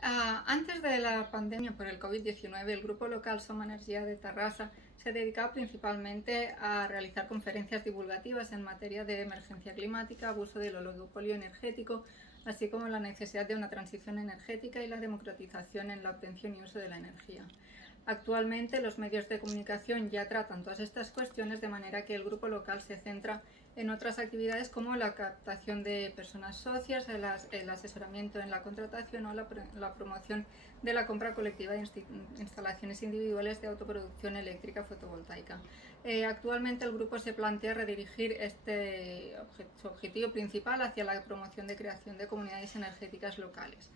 Antes de la pandemia por el COVID-19, el grupo local Som Energia de Terrassa se dedicaba principalmente a realizar conferencias divulgativas en materia de emergencia climática, abuso del oligopolio energético, así como la necesidad de una transición energética y la democratización en la obtención y uso de la energía. Actualmente los medios de comunicación ya tratan todas estas cuestiones, de manera que el grupo local se centra en otras actividades como la captación de personas socias, el asesoramiento en la contratación o la promoción de la compra colectiva de instalaciones individuales de autoproducción eléctrica fotovoltaica. Actualmente el grupo se plantea redirigir su objetivo principal hacia la promoción de creación de comunidades energéticas locales.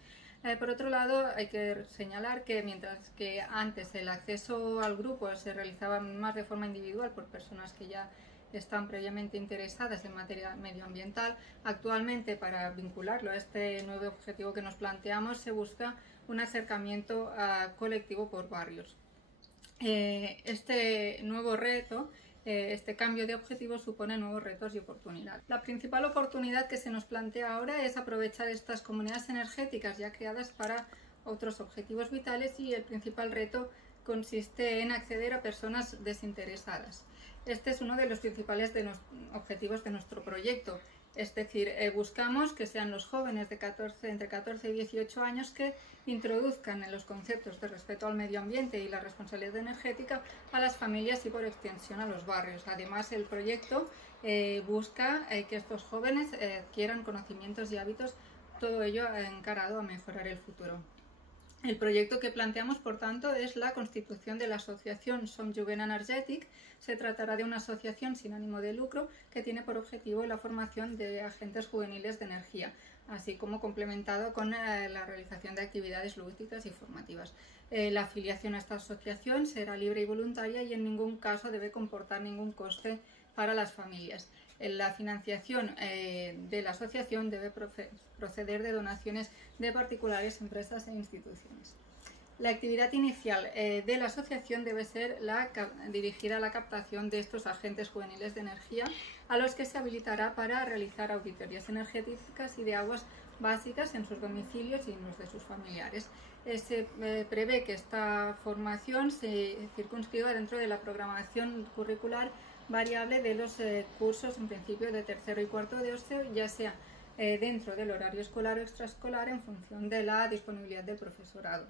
Por otro lado, hay que señalar que mientras que antes el acceso al grupo se realizaba más de forma individual por personas que ya están previamente interesadas en materia medioambiental, actualmente para vincularlo a este nuevo objetivo que nos planteamos se busca un acercamiento colectivo por barrios. Este nuevo reto, este cambio de objetivo supone nuevos retos y oportunidades. La principal oportunidad que se nos plantea ahora es aprovechar estas comunidades energéticas ya creadas para otros objetivos vitales, y el principal reto consiste en acceder a personas desinteresadas. Este es uno de los principales objetivos de nuestro proyecto. Es decir, buscamos que sean los jóvenes de entre 14 y 18 años que introduzcan en los conceptos de respeto al medio ambiente y la responsabilidad energética a las familias y por extensión a los barrios. Además, el proyecto busca que estos jóvenes adquieran conocimientos y hábitos, todo ello encarado a mejorar el futuro. El proyecto que planteamos, por tanto, es la constitución de la asociación Som Jovent Energètic. Se tratará de una asociación sin ánimo de lucro que tiene por objetivo la formación de agentes juveniles de energía, así como complementado con la realización de actividades lúdicas y formativas. La afiliación a esta asociación será libre y voluntaria y en ningún caso debe comportar ningún coste para las familias. La financiación de la asociación debe proceder de donaciones de particulares, empresas e instituciones. La actividad inicial de la asociación debe ser dirigida a la captación de estos agentes juveniles de energía, a los que se habilitará para realizar auditorías energéticas y de aguas básicas en sus domicilios y en los de sus familiares. Se prevé que esta formación se circunscriba dentro de la programación curricular variable de los cursos en principio de tercero y cuarto de OSCE, ya sea dentro del horario escolar o extraescolar, en función de la disponibilidad del profesorado.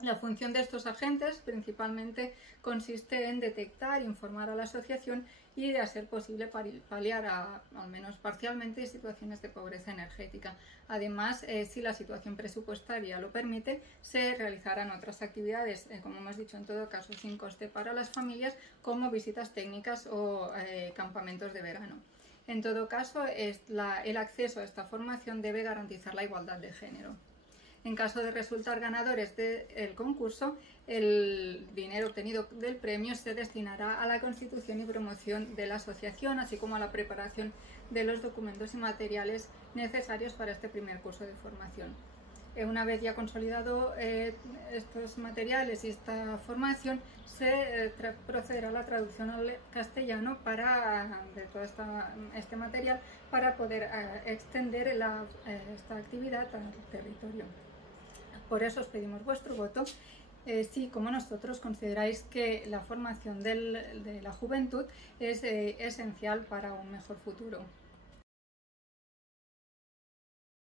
La función de estos agentes principalmente consiste en detectar e informar a la asociación y, de ser posible, paliar al menos parcialmente situaciones de pobreza energética. Además, si la situación presupuestaria lo permite, se realizarán otras actividades, como hemos dicho, en todo caso sin coste para las familias, como visitas técnicas o campamentos de verano. En todo caso, el acceso a esta formación debe garantizar la igualdad de género. En caso de resultar ganadores del concurso, el dinero obtenido del premio se destinará a la constitución y promoción de la asociación, así como a la preparación de los documentos y materiales necesarios para este primer curso de formación. Una vez ya consolidado estos materiales y esta formación, se procederá a la traducción al castellano de todo este material para poder extender esta actividad al territorio. Por eso os pedimos vuestro voto, si, como nosotros, consideráis que la formación de la juventud es esencial para un mejor futuro.